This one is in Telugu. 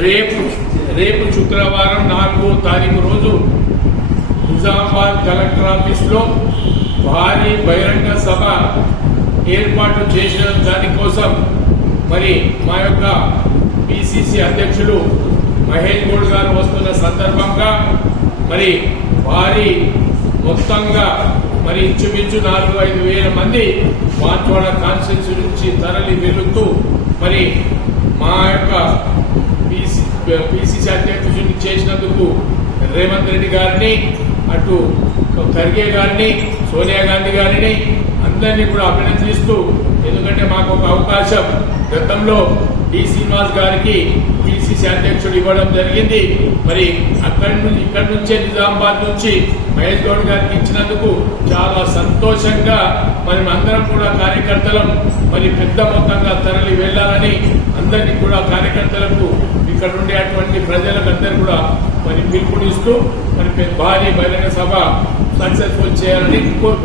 రేపు రేపు శుక్రవారం నాలుగో తారీఖు రోజు నిజామాబాద్ కలెక్టర్ ఆఫీస్లో భారీ బహిరంగ సభ ఏర్పాటు చేసిన దానికోసం మరి మా యొక్క పిసిసి అధ్యక్షులు మహేష్ గౌడ్ గారు వస్తున్న సందర్భంగా మరి భారీ మొత్తంగా మరి ఇంచుమించు నాలుగు ఐదు వేల మంది వాంచోడ కాన్స్టిట్యూన్సీ నుంచి తరలి వెళుతూ మరి మా యొక్క పిసిసి అధ్యక్షుడిని చేసినందుకు రేవంత్ రెడ్డి గారిని అటు ఖర్గే గారిని సోనియా గాంధీ గారిని అందరినీ కూడా అభినందిస్తూ ఎందుకంటే మాకు ఒక అవకాశం. గతంలో డి శ్రీనివాస్ గారికి పిసిసి అధ్యక్షుడు ఇవ్వడం జరిగింది. మరి అక్కడి నుంచి ఇక్కడి నుంచే నిజామాబాద్ నుంచి మహేష్ గౌడ్ గారికి ఇచ్చినందుకు చాలా సంతోషంగా మరి అందరం కూడా కార్యకర్తలం మరి పెద్ద మొత్తంగా తరలి వెళ్ళాలని అందరినీ కూడా కార్యకర్తలకు ఇక్కడ ఉండేటువంటి ప్రజలకు అందరూ కూడా మరి పిలుపునిస్తూ మరి భారీ బహిరంగ సభ సక్సెస్ఫుల్ చేయాలని కోరుకుంటున్నాను